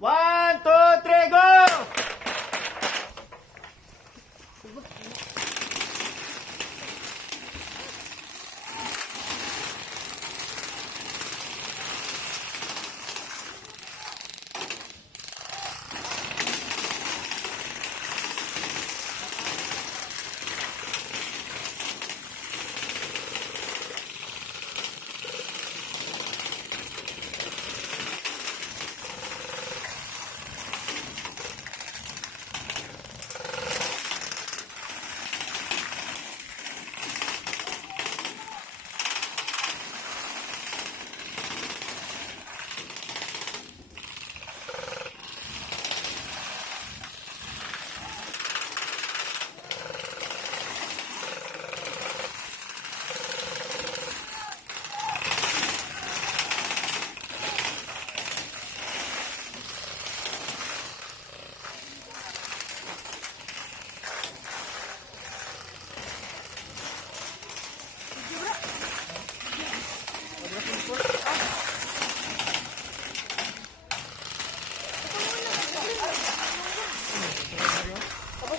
1, 2, 3, go!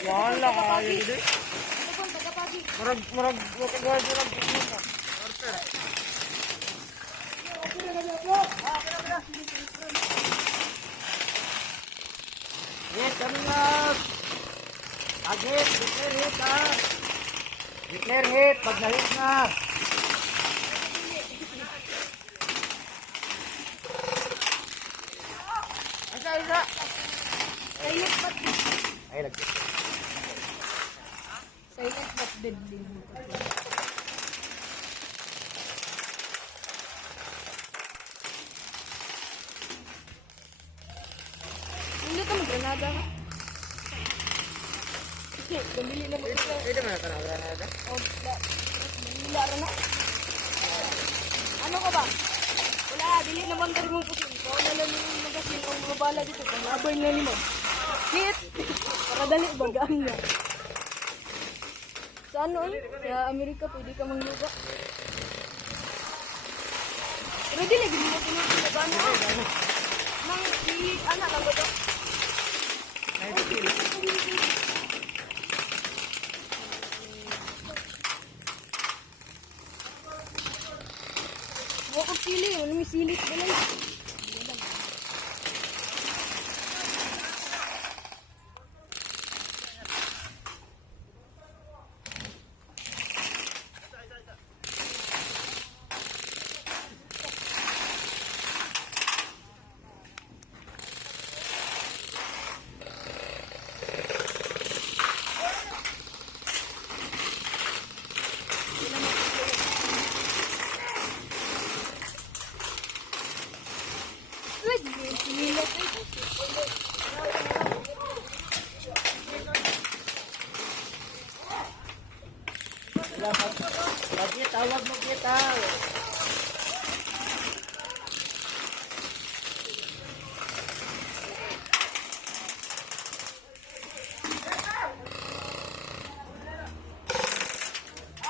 Wala kaya gitu. Murag gawin mo lang dito. Yes, coming up. Agit, declare hit ha. Declare hit, pag na-hit na. Isa. Ay, lagi. Silent but deadly. Hindi ka mag-granada ka? Sige, gabili na mo ito. Pwede mo na ito na granada? O, nila na. Ano ka ba? Wala, dili na bang mo pusin. Ikaw na lang yung magasin ang mabala dito. Kung nabay na ni mo. Hit! Para dali, bagaan na. Sa ano? Sa Amerika, pwede ka mangluga. Pero di lagi mo pinaglaban na. Nang anak lang ba ito? Huwag ko sili. Ano may silit ba lang? Lagi tawag mo kita.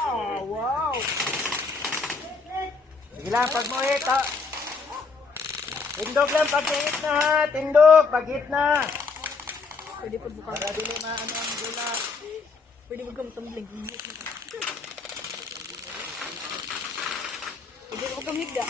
Oh, wow. Sige lang, pag mo hit ha. Tindog lang pag hit na ha. Tindog, pag hit na. Pwede po buka. Para dili maano ang gula. Pwede mo kang tumbling. Pwede mo kang higda.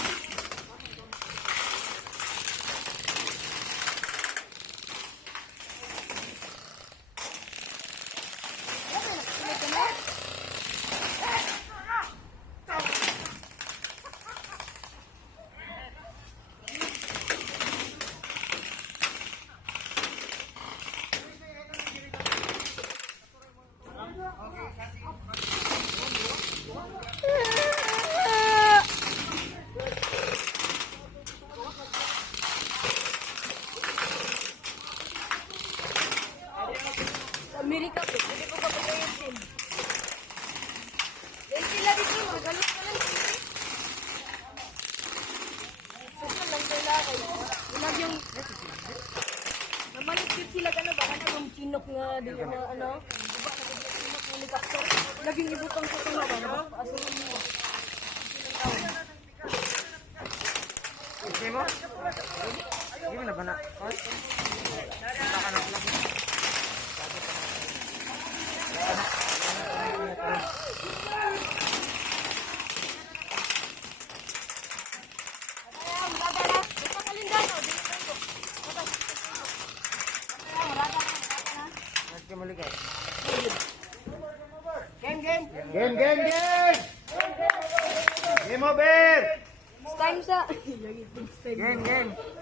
Amerika po, hindi ko kapagayin din. Dahil sila dito, magalos ka lang. Saan lang sila kayo? Ilag yung... Namalikit sila ka na ba? Ano yung chinok nga, di na ano? Diba, nagiging chinok ng helicopter? Laging ibutang sa tunga ba? Asuhin mo. Okay mo? Sige mo. mo na ba na? Game, game. Game, game, game! Game over! Time sa... Game, game!